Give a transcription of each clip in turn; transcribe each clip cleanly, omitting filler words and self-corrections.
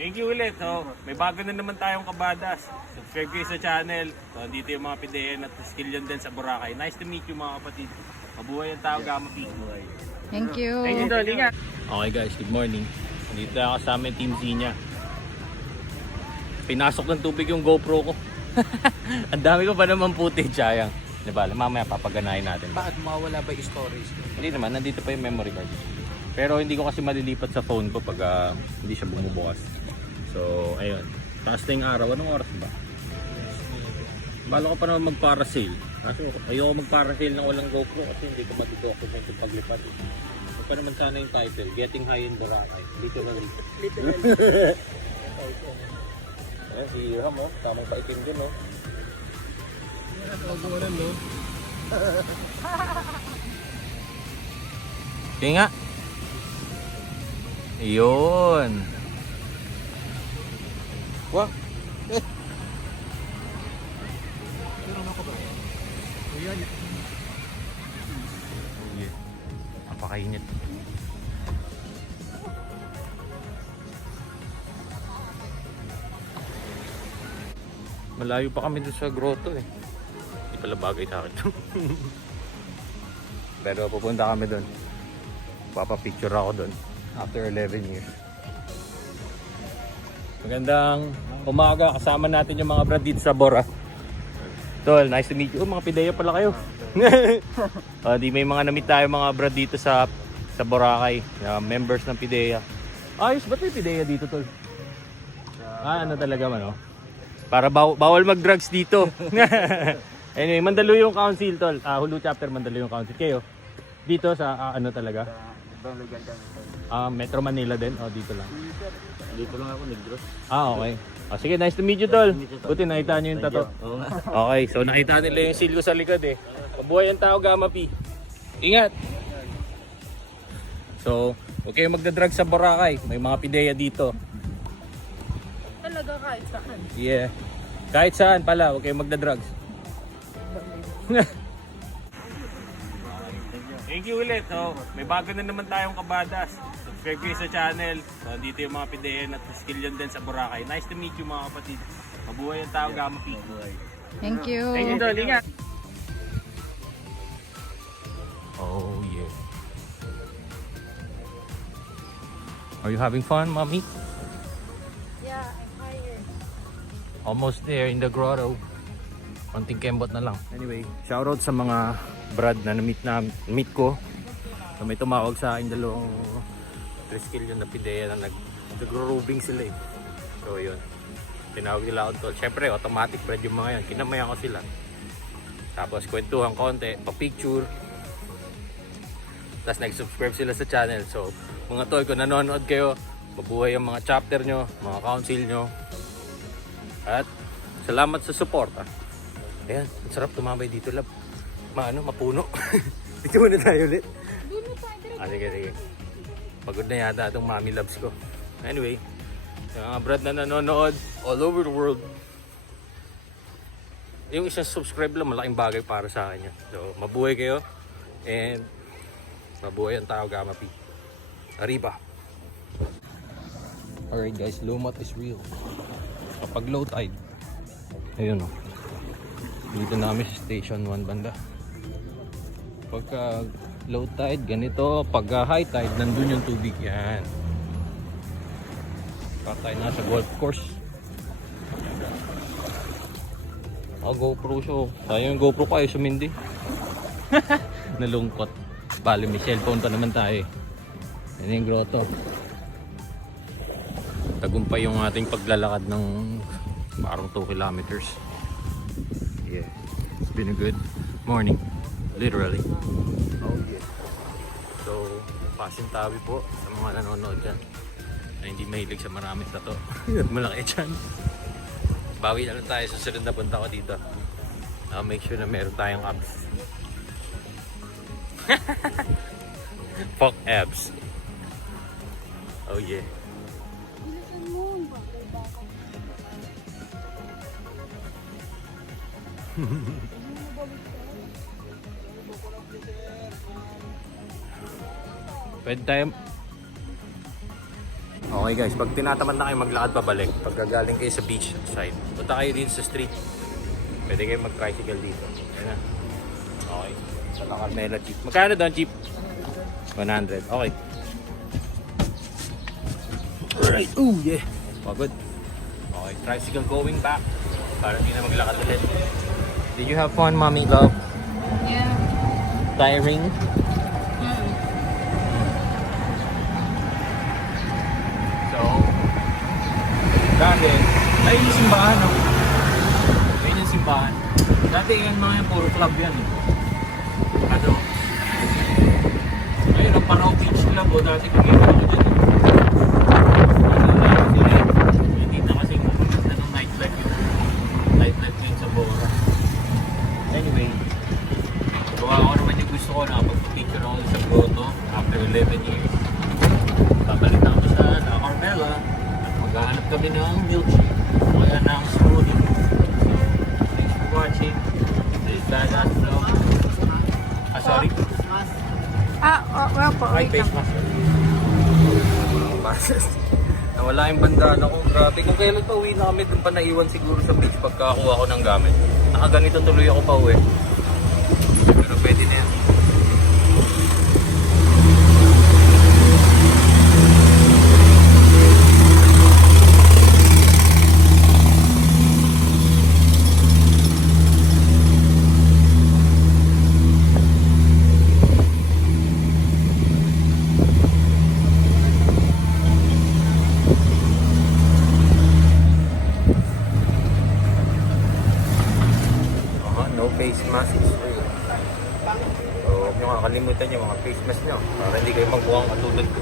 Thank you ulit. So, may bago na naman tayong kabadas. Subscribe kayo sa channel. So, dito yung mga PDEA at Triskelions din sa Boracay. Nice to meet you mga kapatid. Mabuhay ang tao, Gamma P. Thank you. Thank you, Tol. Ingat. Okay guys, good morning. Dito na kasama yung Team Zinya. Pinasok ng tubig yung GoPro ko. Ang dami ko pa naman footage, sayang. Diba, mamaya papaganahin natin. Bakit mawawala ba yung stories? Hindi naman, nandito pa yung memory card. Pero hindi ko kasi malilipat sa phone ko pag hindi siya bumubukas. So, ayun. Taas na yung araw. Anong oras ba? Bala ko pa naman mag-parasail. Kasi ayoko mag-parasail ng walang GoPro kasi hindi ko matudocument yung paglipat. So, pa naman sana yung title, Getting High in Boracay. Literally. Ayan, si Ham, oh. Tamang paitim din, oh. Pag-uwanan, no? Okay nga. Yun. Wah! Meron ako ba? Ayan. Yeah. Napakainit. Malayo pa kami doon sa Grotto eh. Hindi pala bagay sa akin. Pero pupunta kami doon. Papapicture ako doon after 11 years. Magandang umaga. Kasama natin yung mga brad dito sa Bora. Tol, nice to meet you. Oh, mga PDEA pala kayo. Di may mga na-meet tayo mga brad dito sa Boracay. Members ng PDEA. Ayos, ba't may PDEA dito, Tol? Ano talaga man, oh? Para bawal mag-drugs dito. Anyway, Mandaluyong Council, Tol. Hulu chapter Mandaluyong Council. Kayo? Dito sa ano talaga? Metro Manila din? O, dito lang. Dito lang ako nag-drop. Okay. Sige, nice to meet you, Tol. Buti nakita nyo yung tato. Okay, so nakita nila yung seal ko sa likod eh. Mabuhay ang tao, Gamma P. Ingat! So, huwag kayong magdadrug sa Boracay. May mga PDEA dito. Talaga kahit saan. Yeah. Kahit saan pala, huwag kayong magdadrugs. Thank you ulit. So, may bago na naman tayong kabadas. Subscribe kayo sa channel. So, dito yung mga PDEA at Triskelions din sa Boracay. Nice to meet you mga kapatid. Mabuhay ang tao, Gamma P. Thank you. Thank you, Tol. Ingat. Oh, yeah. Are you having fun, Mommy? Yeah, I'm hired. Almost there in the grotto. Konting kembot na lang. Anyway, shoutout sa mga brad na na-meet ko. So, may tumawag sa akin dalawang Triskelions na PDEA na nag-roving sila eh. So yun, tinawag nila ako, Tol. Siyempre automatic brad yung mga yan. Kinamayan ko sila. Tapos kwentuhan konti, pa-picture. Tapos nag-subscribe sila sa channel. So mga Tol, kung nanonood kayo, mabuhay ang mga chapter nyo, mga council nyo. At salamat sa support. Ayan, ang sarap tumambay dito, lab. Mapuno. Dito muna tayo ulit. Sige. Pagod na yata itong mommy loves ko. Anyway, yung mga brad na nanonood all over the world. Yung isang subscribe lang, malaking bagay para sa akin yan. So, mabuhay kayo. And mabuhay ang tao, Gamma P. Arriba. Alright guys, lumot is real. Kapag low tide, ayun o. Dito namin sa station 1 banda. Pagka low tide, ganito. Pagka high tide, nandun yung tubig. Yan. Patay na sa golf course. GoPro show. Sayang yung GoPro ko ay sumindi. Nalungkot. Bali, may cellphone pa naman tayo. Yan yung grotto. Tagumpay yung ating paglalakad ng parang 2 kilometers. Yeah, it's been a good morning, literally. Oh yeah. So, pasintabi po sa mga nanonood dyan na hindi mahilig sa maraming tato at malaki dyan. Bawi na lang tayo sa sunod na punta ko dito. Make sure na meron tayong abs. Fuck abs. Oh yeah. Pwede tayo. Okay guys, pag tinatamad na kayo maglakad pabalik, pag gagaling kayo sa beach side, punta kayo din sa street. Pwede kayo mag-tricycle dito. Ayan na. Okay. Sa La Carmela jeep. Magkano doon jeep? 100. Okay. Alright. Ooh, yeah. Pagod. Okay. Tricycle going back. Para hindi na maglakad ulit. Did you have fun, mommy love? Yeah. Tiring? So, dati, ay yung simbahan, no? Ayun yung simbahan. Dati yan mga yung puro club yan. Ano? Ayun, ang Parao Beach Club, o dati kagaya ako dyan. Hindi na kasi maganda ng nightlife yun. Nightlife yun sa Bora. Anyway, gawa ko naman yung gusto ko na pag-picture ako sa Grotto after 11 years. Babalik na kami sa La Carmela at maghahanap kami ng milkshake o kaya ng smoothie. So, thanks for watching. This is Dadas Vlog. Ah, sorry. Well po. Ay, face mask. Nawala yung bandana ko. Grabe. Kung kailan pa uwi na kami, dun pa naiwan siguro sa beach pagkakuha ko ng gamit. Nakaganito tuloy ako pa uwi. Pero pwede na yan. No face mask is real. So, huwag nyo kakalimutan yung mga face mask nyo para hindi kayo magbuhang katulad ko.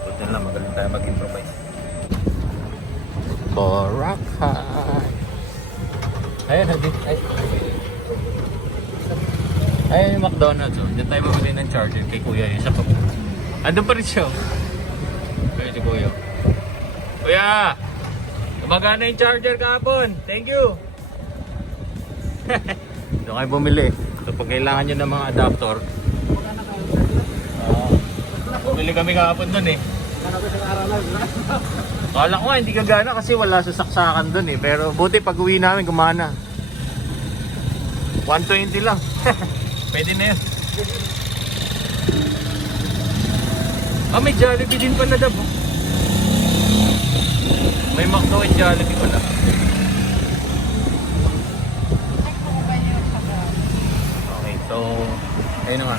Buti na lang, magaling tayo mag-improvise. Boracay! Ayun, ayun yung McDonald's. Oh. Diyan tayo mabili ng charger kay Kuya yun sa pag... Andun pa rin siya. Ayun si Kuya. Kuya! Gumagana yung charger kahapon. Thank you. Doon kayo bumili. So pag kailangan nyo ng mga adapter, bumili kami kahapon doon eh. Kala ko nga hindi gagana kasi wala susaksakan doon eh. Pero buti pag uwi namin gumana. 120 lang. Pwede na yun. Ah, may Jollibee din pala dab. May McDo and Jollibee pala. Okay, so ayun na nga.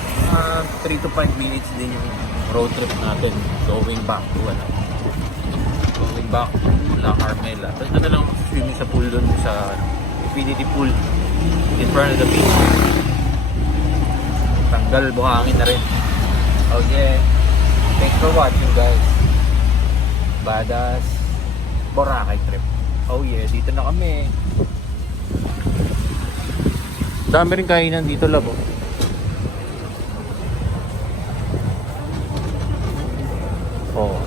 3 to 5 minutes din yung road trip natin. Going back to La Carmela. Tapos na lang swimming sa pool doon sa infinity pool in front of the beach. Tanggal buhangin na rin. Okay. Thanks for watching guys. Badass Boracay trip. Oh yeah, dito na kami. Dami rin kainan dito, labo. Oh.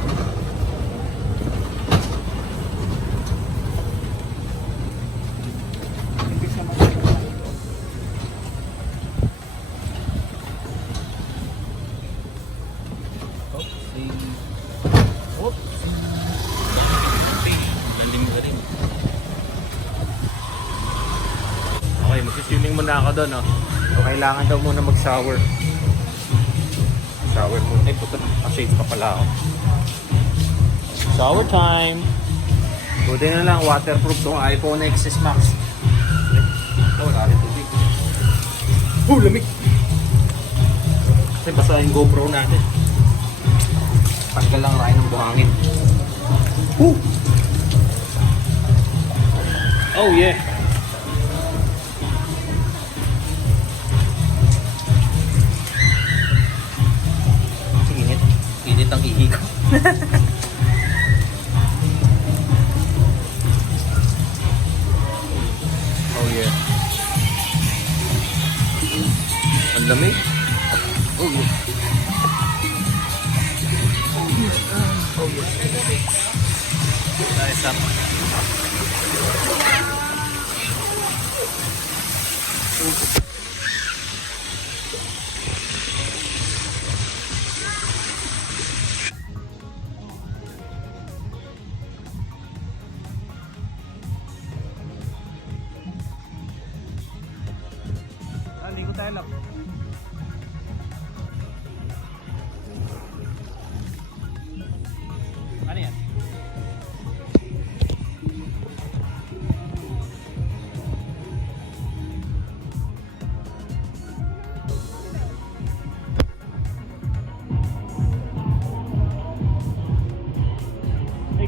Okay, mag-swimming muna ako doon, oh. So, kailangan daw muna mag-shower. Shower muna. Ay, puto. Shades pa pala ako. Shower time! Buti na lang, waterproof tong iPhone XS Max. Oh, wala rin tubig. Lamig! Kasi basta yung GoPro natin. Tanggal lang tayo ng buhangin. Oh yeah! Init ang ihi ko. Oh yeah. Ang dami. Oh yeah. Oh yeah. Nice up.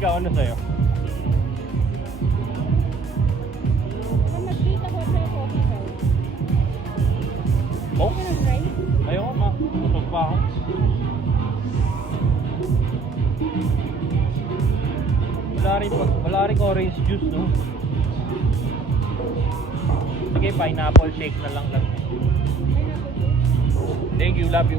Ikaw, ano sa'yo? Oh? Ayoko ma. Busog pa ako. Wala rin orange juice, no? Sige, pineapple shake na lang. Thank you, love you.